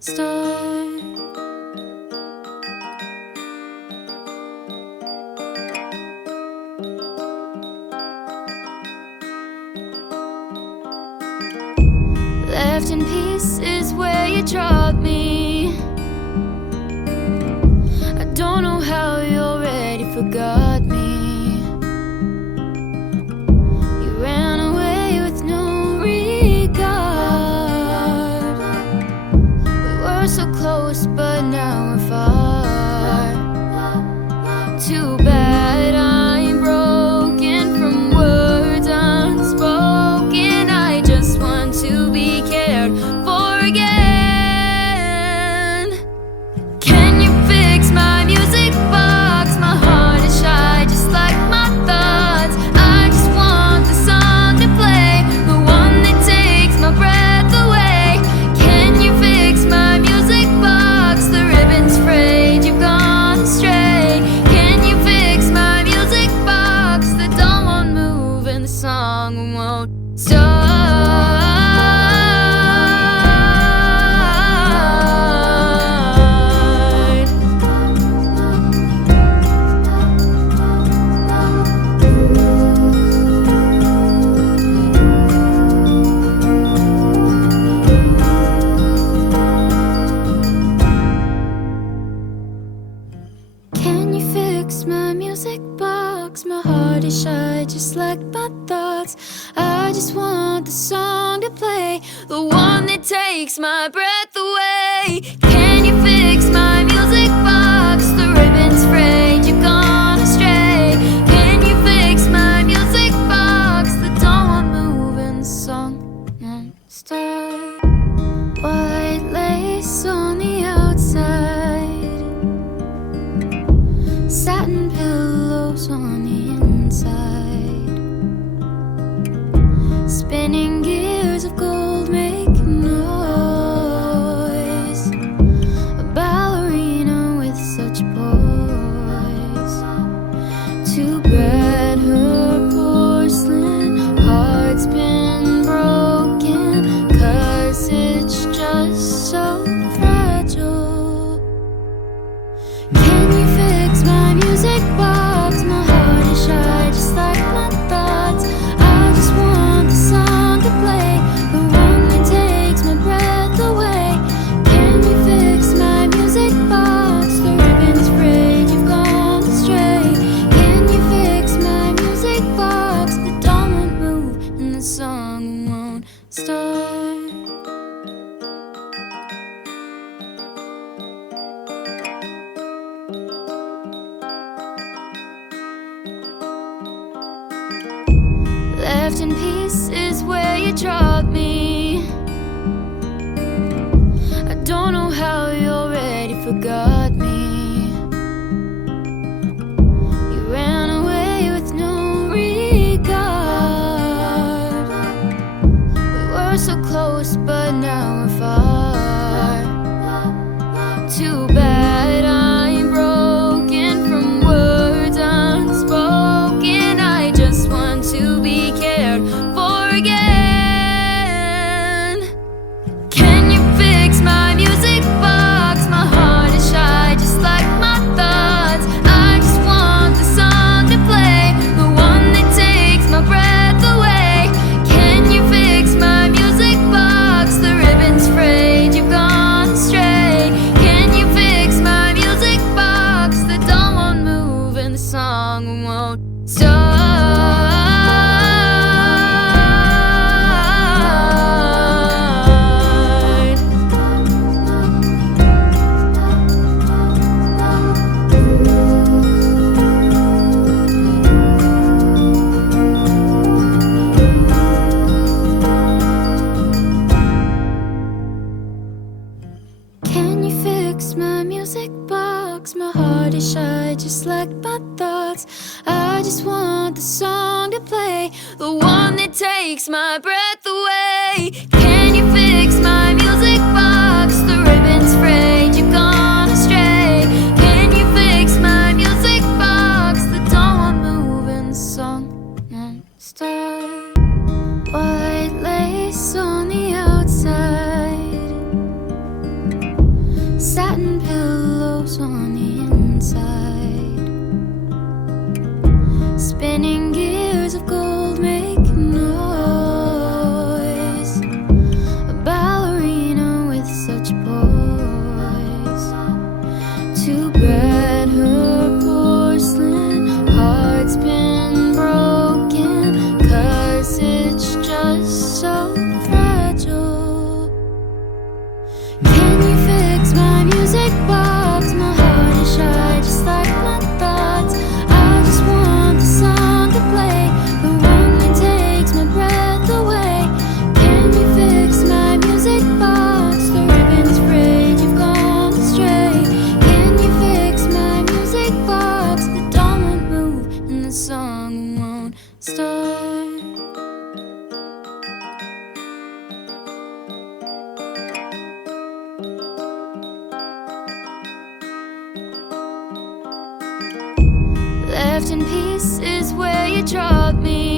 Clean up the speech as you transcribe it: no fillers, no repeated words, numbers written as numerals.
start. Left in pieces where you dropped me. I don't know how you already forgot me. You ran away with no regard. We were so close, but now we're far. Too bad I'm broken from words unspoken. I just want to be cared for again. Can you fix my music box? My heart is shy, just like my thoughts. I just want the song to play, the one that takes my breath away. Can you fix my music box? The ribbon's frayed, you've gone astray. Can you fix my music box? The doll won't move and the song won't start. Can you fix my music box? My heart is shy, just like my thoughts. I just want the song to play, the one that takes my breath away. Can you fix my music box? The ribbon's frayed, you've gone astray. Can you fix my music box? The doll won't move and the song won't start. White lace on the outside, satin pillows on the inside, spinning gears of gold make noise. A ballerina with such poise. Too bad her porcelain heart's been broken, 'cause it's just so fragile. Can you fix my music box? My heart is shy, just like my thoughts. I just want the song to play, the one that takes my breath away. Can you fix my music box? The ribbon's frayed, you've gone astray. Can you fix my music box? The doll won't move and the song won't start. Left in pieces where you dropped me. I don't know how you already forgot me. You ran away with no regard. We were so close, but now we're far. Too bad I'm broken from words unspoken. I just want to be cared for again. Can you fix my music box? My heart is shy, just like my thoughts. I just want the song to play, the one that takes my breath away. Can you fix my music box? The ribbon's frayed, you've gone astray. Can you fix my music box? The doll won't move and the song won't start. Can you fix my music box? My heart is shy, just like my thoughts. I just want the song to play, the one that takes my breath away. Can you fix my music box? The ribbon's frayed, you've gone astray. Can you fix my music box? The doll won't move and the song won't start. White lace on the outside, satin pillows on the inside, spinning gears of gold make noise. A ballerina with such poise. Too bad her porcelain heart's been broken, 'cause it's just so fragile. Can you fix my music box? My heart is shy, just like my thoughts. I just want the song to play, the one that takes my breath away. Can you fix my music box? The ribbon's frayed, you've gone astray. Can you fix my music box? The dawn won't move and the song won't start. Left in pieces where you dropped me.